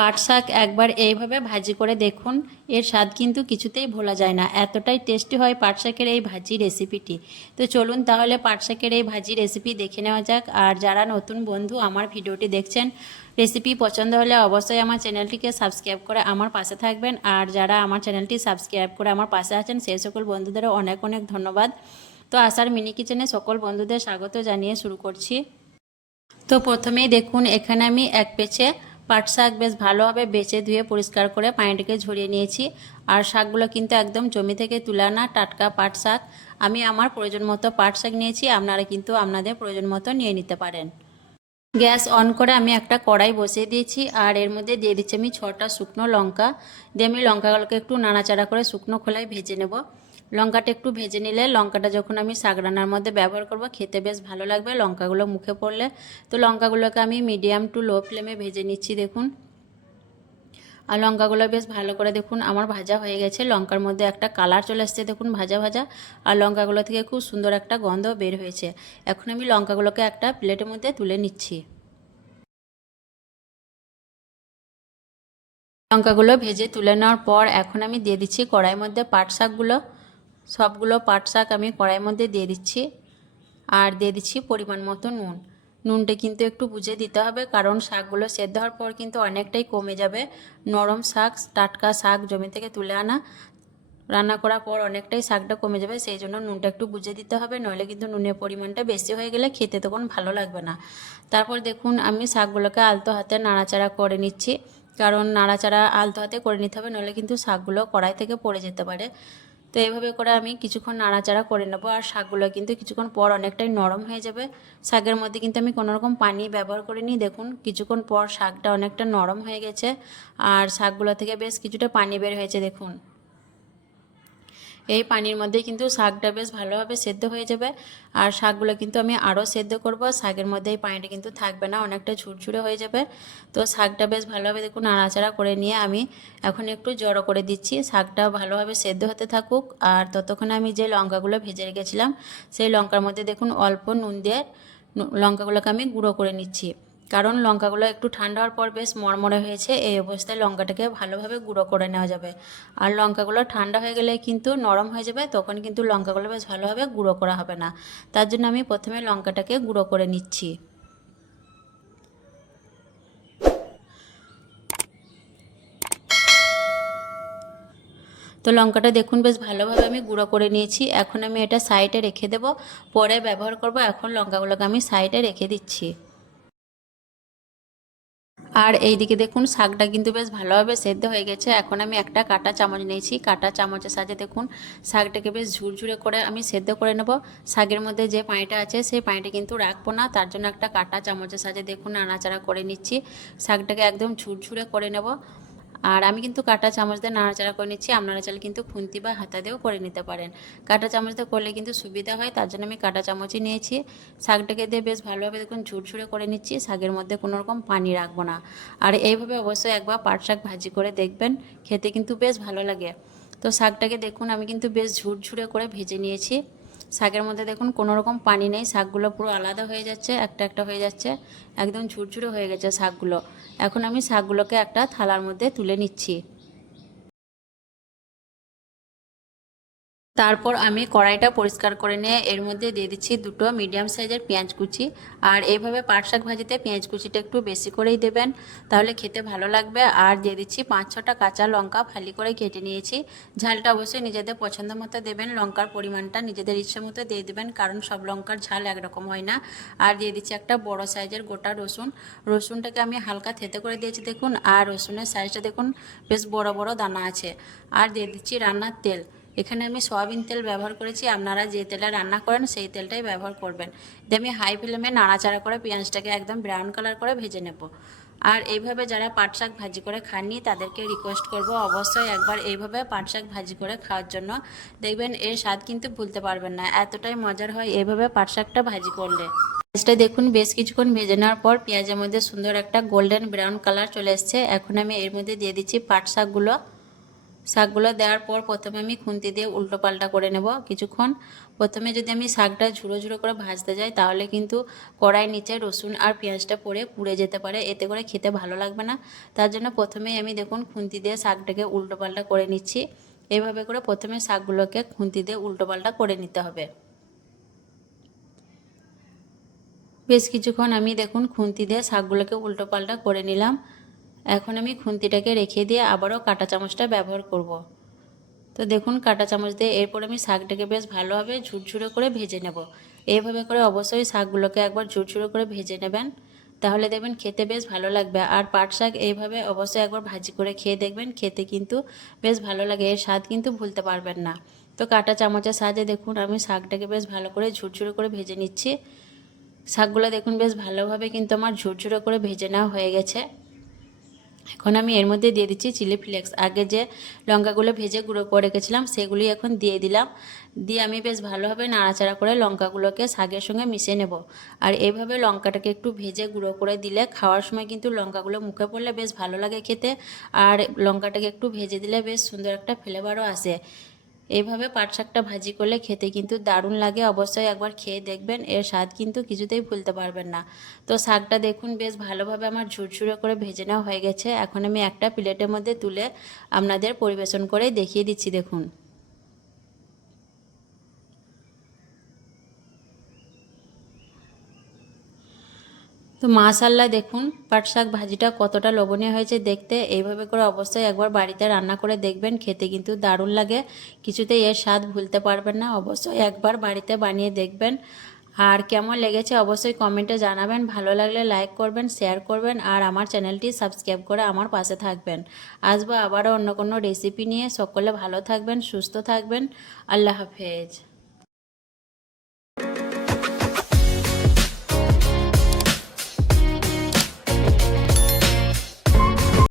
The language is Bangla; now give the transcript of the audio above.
পাট শাক একবার এইভাবে ভাজি করে দেখুন, এর স্বাদ কিন্তু কিছুতেই ভোলা যায় না। এতটাই টেস্টি হয় পাট শাকের এই ভাজি রেসিপিটি। তো চলুন তাহলে পাট শাকের এই ভাজি রেসিপি দেখে নেওয়া যাক। আর যারা নতুন বন্ধু আমার ভিডিওটি দেখছেন, রেসিপি পছন্দ হলে অবশ্যই আমার চ্যানেলটিকে সাবস্ক্রাইব করে আমার পাশে থাকবেন। আর যারা আমার চ্যানেলটি সাবস্ক্রাইব করে আমার পাশে আছেন সেই সকল বন্ধুদেরও অনেক অনেক ধন্যবাদ। তো আশার মিনি কিচেনে সকল বন্ধুদের স্বাগত জানিয়ে শুরু করছি। তো প্রথমেই দেখুন, এখানে আমি এক পেঁচে পাট শাক বেশ ভালোভাবে বেছে ধুয়ে পরিষ্কার করে পানিটাকে ঝরিয়ে নিয়েছি। আর শাকগুলো কিন্তু একদম জমি থেকে তুলে আনা টাটকা পাট শাক। আমি আমার প্রয়োজন মতো পাট শাক নিয়েছি, আপনারা কিন্তু আপনাদের প্রয়োজন মতো নিয়ে নিতে পারেন। গ্যাস অন করে আমি একটা কড়াই বসিয়ে দিয়েছি, আর এর মধ্যে দিয়ে দিচ্ছি আমি 6টা শুকনো লঙ্কা। দিয়ে আমি লঙ্কাগুলোকে একটু নাড়াচাড়া করে শুকনো খোলায় ভেজে নেব। লঙ্কাটা একটু ভেজে নিলে লঙ্কাটা যখন আমি শাক রান্নার মধ্যে ব্যবহার করব খেতে বেশ ভালো লাগবে লঙ্কাগুলো মুখে পড়লে। তো লঙ্কাগুলোকে আমি মিডিয়াম টু লো ফ্লেমে ভেজে নিচ্ছি দেখুন। আর লঙ্কাগুলো বেশ ভালো করে দেখুন আমার ভাজা হয়ে গেছে, লঙ্কার মধ্যে একটা কালার চলে আসছে দেখুন ভাজা ভাজা। আর লঙ্কাগুলো থেকে খুব সুন্দর একটা গন্ধ বের হয়েছে। এখন আমি লঙ্কাগুলোকে একটা প্লেটের মধ্যে তুলে নিচ্ছি। লঙ্কাগুলো ভেজে তুলে নেওয়ার পর এখন আমি দিয়ে দিচ্ছি কড়াইয়ের মধ্যে পাট শাকগুলো। সবগুলো পাট শাক আমি কড়াইয়ের মধ্যে দিয়ে দিচ্ছি। আর দিয়ে দিচ্ছি পরিমাণ মতো নুন। নুনটা কিন্তু একটু বুঝে দিতে হবে, কারণ শাকগুলো সেদ্ধ হওয়ার পর কিন্তু অনেকটাই কমে যাবে। নরম শাক, টাটকা শাক জমি থেকে তুলে আনা, রান্না করার পর অনেকটাই শাকটা কমে যাবে, সেই জন্য নুনটা একটু বুঝে দিতে হবে, নইলে কিন্তু নুনের পরিমাণটা বেশি হয়ে গেলে খেতে তখন ভালো লাগবে না। তারপর দেখুন আমি শাকগুলোকে আলতো হাতে নাড়াচাড়া করে নিচ্ছি, কারণ নাড়াচাড়া আলতো হাতে করে নিতে হবে, নইলে কিন্তু শাকগুলো কড়াই থেকে পড়ে যেতে পারে। তো এইভাবে করে আমি কিছুক্ষণ নাড়াচাড়া করে নেবো। আর শাকগুলো কিন্তু কিছুক্ষণ পর অনেকটাই নরম হয়ে যাবে। শাকের মধ্যে কিন্তু আমি কোনোরকম পানি ব্যবহার করিনি। দেখুন কিছুক্ষণ পর শাকটা অনেকটা নরম হয়ে গেছে, আর শাকগুলো থেকে বেশ কিছুটা পানি বের হয়েছে দেখুন। এই পানির মধ্যেই কিন্তু শাকটা বেশ ভালোভাবে সেদ্ধ হয়ে যাবে। আর শাকগুলো কিন্তু আমি আরও সেদ্ধ করব, শাকের মধ্যে এই পানিটা কিন্তু থাকবে না, অনেকটা ঝুরঝুরে হয়ে যাবে। তো শাকটা বেশ ভালোভাবে দেখুন নাড়াচাড়া করে নিয়ে আমি এখন একটু জড়ো করে দিচ্ছি, শাকটা ভালোভাবে সেদ্ধ হতে থাকুক। আর ততক্ষণে আমি যে লঙ্কাগুলো ভেজে রেখেছিলাম সেই লঙ্কার মধ্যে দেখুন অল্প নুন দিয়ে লঙ্কাগুলোকে আমি গুঁড়ো করে নিচ্ছি, কারণ লঙ্কাগুলো একটু ঠান্ডা হওয়ার পর বেশ মরমরে হয়েছে। এই অবস্থায় লঙ্কাটাকে ভালোভাবে গুঁড়ো করে নেওয়া যাবে। আর লঙ্কাগুলো ঠান্ডা হয়ে গেলে কিন্তু নরম হয়ে যাবে, তখন কিন্তু লঙ্কাগুলো বেশ ভালোভাবে গুঁড়ো করা হবে না। তার জন্য আমি প্রথমে লঙ্কাটাকে গুঁড়ো করে নিচ্ছি। তো লঙ্কাটা দেখুন বেশ ভালোভাবে আমি গুঁড়ো করে নিয়েছি। এখন আমি এটা সাইডে রেখে দেব, পরে ব্যবহার করব। এখন লঙ্কাগুলোকে আমি সাইডে রেখে দিচ্ছি। আর এইদিকে দেখুন শাকটা কিন্তু বেশ ভালোভাবে সেদ্ধ হয়ে গেছে। এখন আমি একটা কাঁটা চামচ নিয়েছি, কাঁটা চামচের সাহায্যে দেখুন শাকটাকে বেশ ঝুরঝুরে করে আমি সেদ্ধ করে নেব। শাকের মধ্যে যে পানিটা আছে সেই পানিটা কিন্তু রাখবো না, তার জন্য একটা কাঁটা চামচের সাহায্যে দেখুন নাড়াচাড়া করে নিচ্ছি। শাকটাকে একদম ঝুরঝুরে করে নেব। আর আমি কিন্তু কাঁটা চামচ দিয়ে নাড়াচাড়া করে নিচ্ছি, আপনারা চাইলে কিন্তু খুন্তি বা হাতা দিয়েও করে নিতে পারেন। কাঁটা চামচ দিয়ে করলে কিন্তু সুবিধা হয়, তার জন্য আমি কাঁটা চামচই নিয়েছি। শাকটাকে দিয়ে বেশ ভালোভাবে দেখুন ঝুরঝুরে করে নিচ্ছি, শাকের মধ্যে কোনো রকম পানি রাখবো না। আর এইভাবে অবশ্যই একবার পাট শাক ভাজি করে দেখবেন, খেতে কিন্তু বেশ ভালো লাগে। তো শাকটাকে দেখুন আমি কিন্তু বেশ ঝুরঝুরে করে ভেজে নিয়েছি। শাকের মধ্যে দেখুন কোনো রকম পানি নেই, শাকগুলো পুরো আলাদা হয়ে যাচ্ছে, একটা একটা হয়ে যাচ্ছে, একদম ঝুরঝুরে হয়ে গেছে শাকগুলো। এখন আমি শাকগুলোকে একটা থালার মধ্যে তুলে নিচ্ছি। তারপর আমি কড়াইটা পরিষ্কার করে নিয়ে এর মধ্যে দিয়ে দিচ্ছি দুটো মিডিয়াম সাইজের পেঁয়াজ কুচি। আর এইভাবে পাট শাক ভাজিতে পেঁয়াজ কুচিটা একটু বেশি করেই দেবেন, তাহলে খেতে ভালো লাগবে। আর দিয়ে দিচ্ছি 5-6টা কাঁচা লঙ্কা ফালি করে কেটে নিয়েছি। ঝালটা অবশ্যই নিজেদের পছন্দ মতো দেবেন, লঙ্কার পরিমাণটা নিজেদের ইচ্ছে মতো দিয়ে দেবেন, কারণ সব লঙ্কার ঝাল একরকম হয় না। আর দিয়ে দিচ্ছি একটা বড় সাইজের গোটা রসুন। রসুনটাকে আমি হালকা থেতে করে দিয়েছি দেখুন, আর রসুনের সাইজটা দেখুন বেশ বড় বড় দানা আছে। আর দিয়ে দিচ্ছি রান্নার তেল। এখানে আমি সয়াবিন তেল ব্যবহার করেছি, আপনারা যে তেলে রান্না করেন সেই তেলটাই ব্যবহার করবেন। দিয়ে আমি হাই ফ্লেমে নাড়াচাড়া করে পেঁয়াজটাকে একদম ব্রাউন কালার করে ভেজে নেব। আর এইভাবে যারা পাট শাক ভাজি করে খাননি তাদেরকে রিকোয়েস্ট করব অবশ্যই একবার এইভাবে পাট শাক ভাজি করে খাওয়ার জন্য। দেখবেন এর স্বাদ কিন্তু ভুলতে পারবেন না, এতটাই মজার হয় এইভাবে পাট শাকটা ভাজি করলে। পেঁয়াজটা দেখুন বেশ কিছুক্ষণ ভেজে নেওয়ার পর পেঁয়াজের মধ্যে সুন্দর একটা গোল্ডেন ব্রাউন কালার চলে এসছে। এখন আমি এর মধ্যে দিয়ে দিচ্ছি পাট শাকগুলো। শাকগুলো দেওয়ার পর প্রথমে আমি খুন্তি দিয়ে উল্টো পাল্টা করে নেব কিছুক্ষণ। প্রথমে যদি আমি শাকটা ঝুড়ো ঝুড়ো করে ভাজতে যাই তাহলে কিন্তু কড়াই নিচে রসুন আর পেঁয়াজটা পড়ে পুড়ে যেতে পারে, এতে করে খেতে ভালো লাগবে না। তার জন্য প্রথমেই আমি দেখুন খুন্তি দিয়ে শাকটাকে উল্টো পাল্টা করে নিচ্ছি। এইভাবে করে প্রথমে শাকগুলোকে খুন্তি দিয়ে উল্টো পাল্টা করে নিতে হবে। বেশ কিছুক্ষণ আমি দেখুন খুন্তি দিয়ে শাকগুলোকে উল্টো পাল্টা করে নিলাম। এখন আমি খুন্তিটাকে রেখে দিয়ে আবারও কাঁটা চামচটা ব্যবহার করব। তো দেখুন কাঁটা চামচ দিয়ে এরপর আমি শাকটাকে বেশ ভালোভাবে ঝুরঝুরে করে ভেজে নেব। এইভাবে করে অবশ্যই শাকগুলোকে একবার ঝুরঝুরে করে ভেজে নেবেন, তাহলে দেখবেন খেতে বেশ ভালো লাগবে। আর পাট শাক এইভাবে অবশ্যই একবার ভাজি করে খেয়ে দেখবেন, খেতে কিন্তু বেশ ভালো লাগে, এর স্বাদ কিন্তু ভুলতে পারবেন না। তো কাঁটা চামচের সাহায্যে দেখুন আমি শাকটাকে বেশ ভালো করে ঝুরঝুরে করে ভেজে নিচ্ছি। শাকগুলো দেখুন বেশ ভালোভাবে কিন্তু আমার ঝুরঝুরে করে ভেজে নেওয়া হয়ে গেছে। এখন আমি এর মধ্যে দিয়ে দিচ্ছি চিলি ফ্লেক্স। আগে যে লঙ্কাগুলো ভেজে গুঁড়ো করে রেখেছিলাম সেগুলি এখন দিয়ে দিলাম। দিয়ে আমি বেশ ভালোভাবে নাড়াচাড়া করে লঙ্কাগুলোকে শাকের সঙ্গে মিশিয়ে নেব। আর এইভাবে লঙ্কাটাকে একটু ভেজে গুঁড়ো করে দিলে খাওয়ার সময় কিন্তু লঙ্কাগুলো মুখে পড়লে বেশ ভালো লাগে খেতে। আর লঙ্কাটাকে একটু ভেজে দিলে বেশ সুন্দর একটা ফ্লেভারও আসে। এইভাবে পাট শাকটা ভাজি করলে খেতে কিন্তু দারুণ লাগে, অবশ্যই একবার খেয়ে দেখবেন, এর স্বাদ কিন্তু কিছুতেই ভুলতে পারবেন না। তো শাকটা দেখুন বেশ ভালোভাবে আমার ঝুরঝুরে করে ভেজে নেওয়া হয়ে গেছে। এখন আমি একটা প্লেটের মধ্যে তুলে আপনাদের পরিবেশন করে দেখিয়ে দিচ্ছি দেখুন। তো মাশাআল্লাহ দেখুন পাট শাক ভাজিটা কতটা লোভনীয় হয়েছে দেখতে। এইভাবে করে অবশ্যই একবার বাড়িতে রান্না করে দেখবেন, খেতে কিন্তু দারুণ লাগে, কিছুতেই এর স্বাদ ভুলতে পারবেন না। অবশ্যই একবার বাড়িতে বানিয়ে দেখবেন। আর কেমন লেগেছে অবশ্যই কমেন্টে জানাবেন। ভালো লাগলে লাইক করবেন, শেয়ার করবেন আর আমার চ্যানেলটি সাবস্ক্রাইব করে আমার পাশে থাকবেন। আসবো আবারও অন্য কোনো রেসিপি নিয়ে। সকলে ভালো থাকবেন, সুস্থ থাকবেন। আল্লাহ হাফেজ।